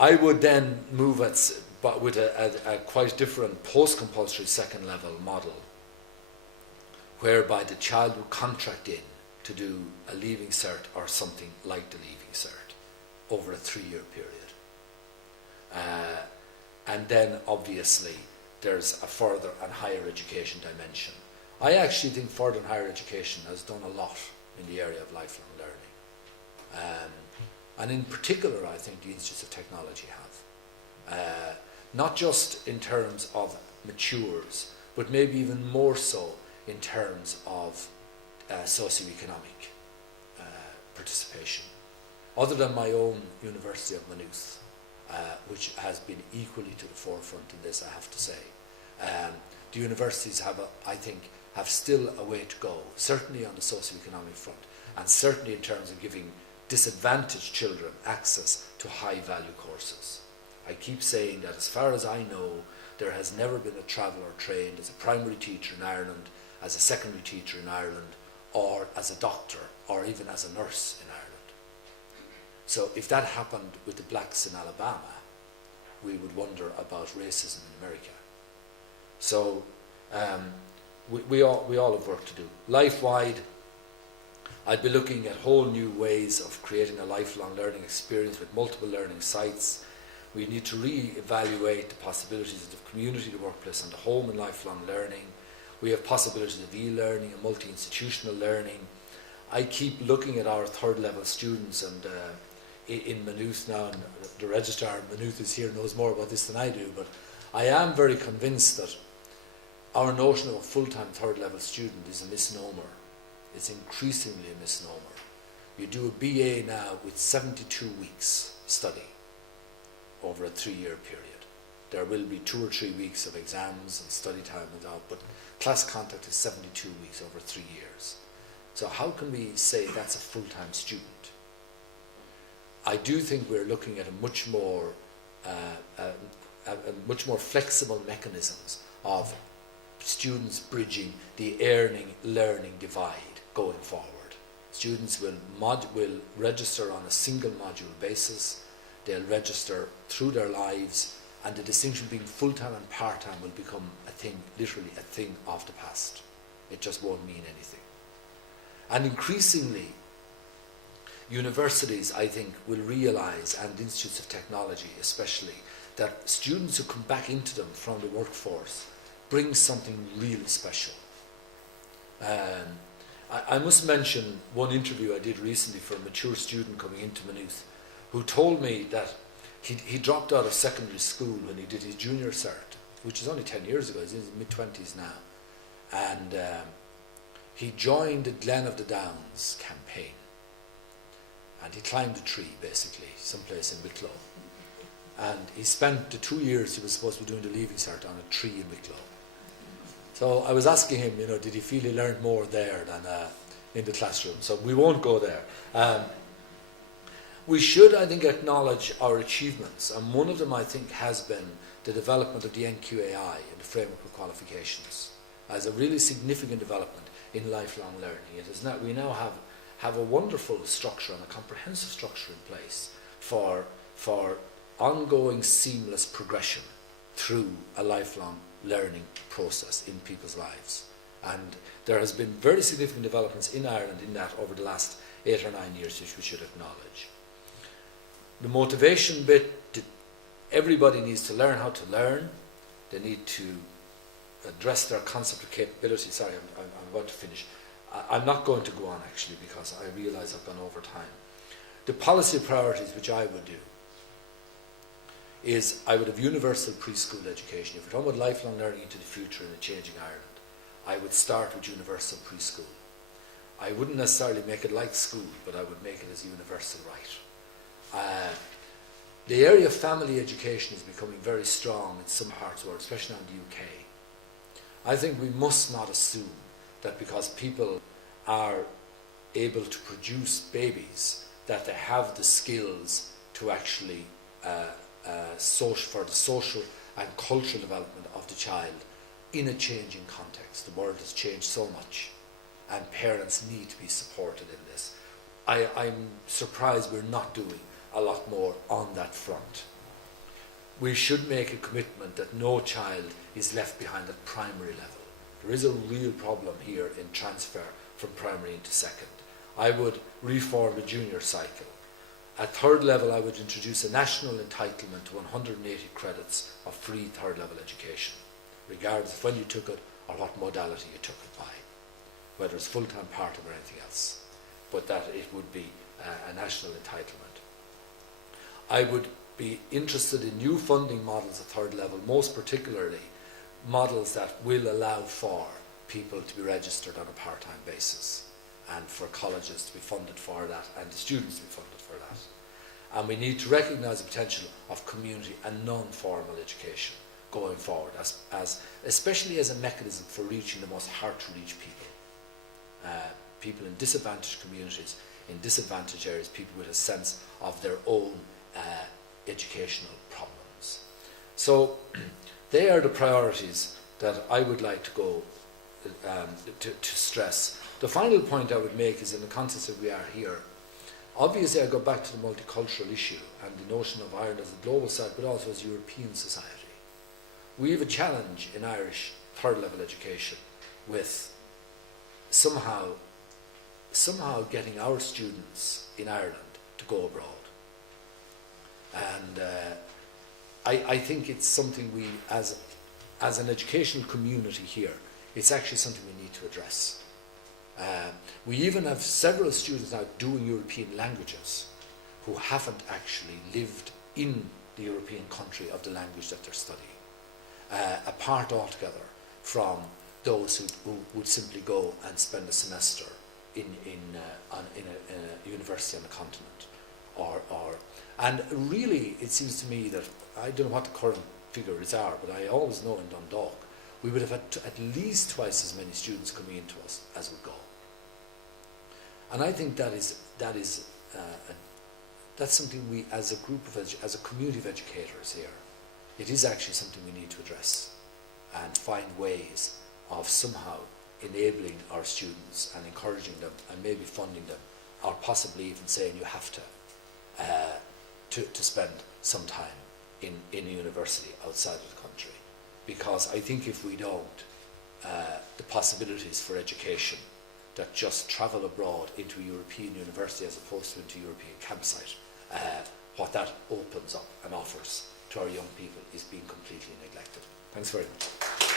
I would then move but with a quite different post-compulsory second level model, whereby the child would contract in to do a leaving cert or something like the leaving cert over a 3-year period. And then obviously there's a further and higher education dimension. I actually think further and higher education has done a lot in the area of lifelong learning. And in particular, I think the Institutes of Technology have. Not just in terms of matures, but maybe even more so in terms of socioeconomic participation. Other than my own University of Maynooth, which has been equally to the forefront in this, I have to say. The universities I think, have still a way to go, certainly on the socioeconomic front, and certainly in terms of giving disadvantaged children access to high-value courses. I keep saying that as far as I know, there has never been a traveller trained as a primary teacher in Ireland, as a secondary teacher in Ireland, or as a doctor, or even as a nurse in Ireland. So if that happened with the blacks in Alabama, we would wonder about racism in America. So we all have work to do. Life-wide, I'd be looking at whole new ways of creating a lifelong learning experience with multiple learning sites. We need to re-evaluate the possibilities of the community, the workplace and the home in lifelong learning. We have possibilities of e-learning and multi-institutional learning. I keep looking at our third level students, and in Maynooth now, and the registrar in Maynooth is here, knows more about this than I do, but I am very convinced that our notion of a full-time third level student is a misnomer. It's increasingly a misnomer. You do a BA now with 72 weeks study over a 3-year period. There will be 2 or 3 weeks of exams and study time and all, but class contact is 72 weeks over 3 years. So how can we say that's a full-time student? I do think we're looking at a much more flexible mechanisms of students bridging the learning divide going forward. Students will register on a single module basis. They'll register through their lives, and the distinction between full-time and part-time will become a thing, literally a thing of the past. It just won't mean anything. And increasingly, universities, I think, will realise, and institutes of technology especially, that students who come back into them from the workforce bring something really special. I must mention one interview I did recently for a mature student coming into Maynooth, who told me that he dropped out of secondary school when he did his junior cert, which is only 10 years ago. He's in his mid-20s now. And he joined the Glen of the Downs campaign. And he climbed a tree, basically, someplace in Wicklow. And he spent the 2 years he was supposed to be doing the leaving cert on a tree in Wicklow. So I was asking him, did he feel he learned more there than in the classroom? So we won't go there. We should, I think, acknowledge our achievements. And one of them, I think, has been the development of the NQAI in the framework of qualifications as a really significant development in lifelong learning. We now have a wonderful structure and a comprehensive structure in place for ongoing seamless progression through a lifelong learning process in people's lives. And there has been very significant developments in Ireland in that over the last 8 or 9 years, which we should acknowledge. The motivation bit, everybody needs to learn how to learn. They need to address their concept of capability. Sorry, I'm about to finish. I'm not going to go on actually, because I realise I've gone over time. The policy priorities which I would do is I would have universal preschool education. If we're talking about lifelong learning into the future in a changing Ireland, I would start with universal preschool. I wouldn't necessarily make it like school, but I would make it as a universal right. The area of family education is becoming very strong in some parts of the world, especially in the UK. I think we must not assume that because people are able to produce babies, that they have the skills to actually for the social and cultural development of the child in a changing context. The world has changed so much, and parents need to be supported in this. I'm surprised we're not doing a lot more on that front. we should make a commitment that no child is left behind at primary level. There is a real problem here in transfer from primary into second. I would reform the junior cycle. At third level, I would introduce a national entitlement to 180 credits of free third level education, regardless of when you took it or what modality you took it by, whether it's full-time, part-time or anything else, but that it would be a national entitlement. I would be interested in new funding models at third level, most particularly models that will allow for people to be registered on a part-time basis and for colleges to be funded for that and the students to be funded for that. And we need to recognise the potential of community and non-formal education going forward, especially as a mechanism for reaching the most hard-to-reach people. People in disadvantaged communities, in disadvantaged areas, people with a sense of their own educational problems. So they are the priorities that I would like to go to stress. The final point I would make is in the context that we are here. Obviously, I go back to the multicultural issue and the notion of Ireland as a global site, but also as a European society. We have a challenge in Irish third-level education with somehow getting our students in Ireland to go abroad. And I think it's something we, as an educational community here, it's actually something we need to address. We even have several students now doing European languages who haven't actually lived in the European country of the language that they're studying, apart altogether from those who would simply go and spend a semester in a university on the continent. And really, it seems to me that, I don't know what the current figures are, but I always know in Dundalk, we would have had at least twice as many students coming into us as would go. And I think that's something we, as a group of, as a community of educators here, it is actually something we need to address and find ways of somehow enabling our students and encouraging them and maybe funding them, or possibly even saying you have to spend some time in a university outside of the country. Because I think if we don't, the possibilities for education that just travel abroad into a European university as opposed to into a European campsite, what that opens up and offers to our young people is being completely neglected. Thanks very much.